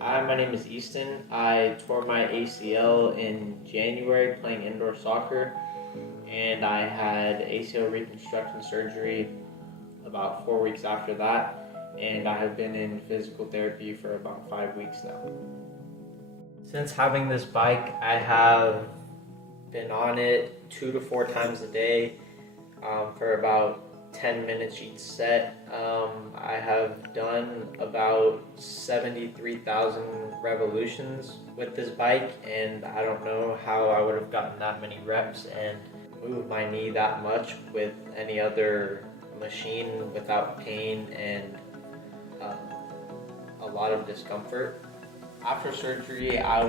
Hi, my name is Easton. I tore my ACL in January playing indoor soccer, and I had ACL reconstruction surgery about 4 weeks after that, and I have been in physical therapy for about 5 weeks now. Since having this bike, I have been on it 2 to 4 times a day for about 10 minutes each set. I have done about 73,000 revolutions with this bike, and I don't know how I would have gotten that many reps and moved my knee that much with any other machine without pain and a lot of discomfort. After surgery, my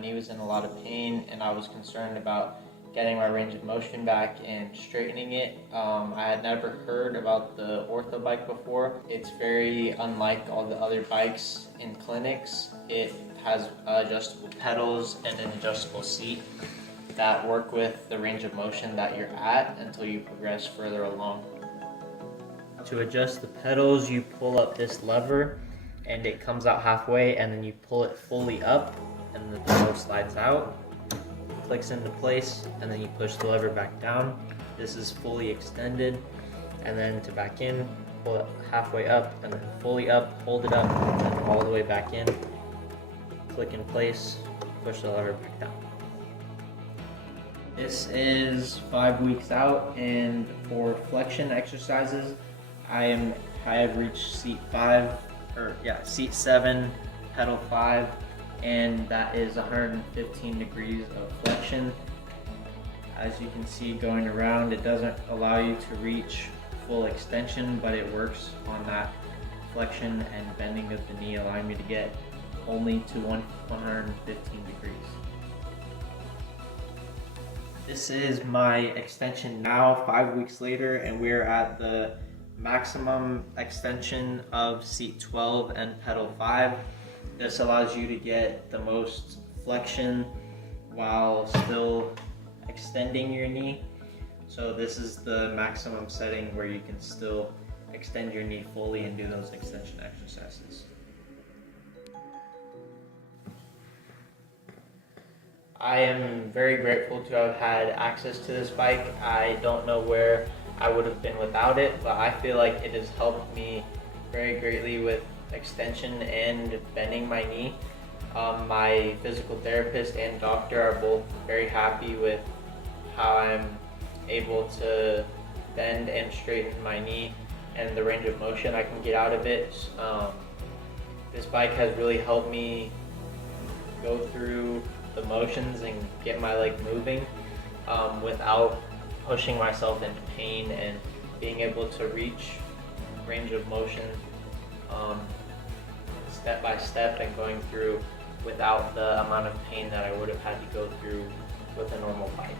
knee was in a lot of pain, and I was concerned about getting my range of motion back and straightening it. I had never heard about the OrthoBike before. It's very unlike all the other bikes in clinics. It has adjustable pedals and an adjustable seat that work with the range of motion that you're at until you progress further along. To adjust the pedals, you pull up this lever and it comes out halfway, and then you pull it fully up and the pedal slides out, clicks into place, and then you push the lever back down. This is fully extended, and then to back in, pull it halfway up and then fully up, hold it up, and then all the way back in, click in place, push the lever back down. This is 5 weeks out, and for flexion exercises, I have reached seat 7, pedal 5, and that is 115 degrees of flexion. As you can see going around, it doesn't allow you to reach full extension, but it works on that flexion and bending of the knee, allowing me to get only to 115 degrees. This is my extension now, 5 weeks later, and we're at the maximum extension of seat 12 and pedal 5. This allows you to get the most flexion while still extending your knee. So this is the maximum setting where you can still extend your knee fully and do those extension exercises. I am very grateful to have had access to this bike. I don't know where I would have been without it, but I feel like it has helped me very greatly with extension and bending my knee. My physical therapist and doctor are both very happy with how I'm able to bend and straighten my knee and the range of motion I can get out of it. This bike has really helped me go through the motions and get my leg moving without pushing myself into pain, and being able to reach range of motion step by step and going through without the amount of pain that I would have had to go through with a normal bike.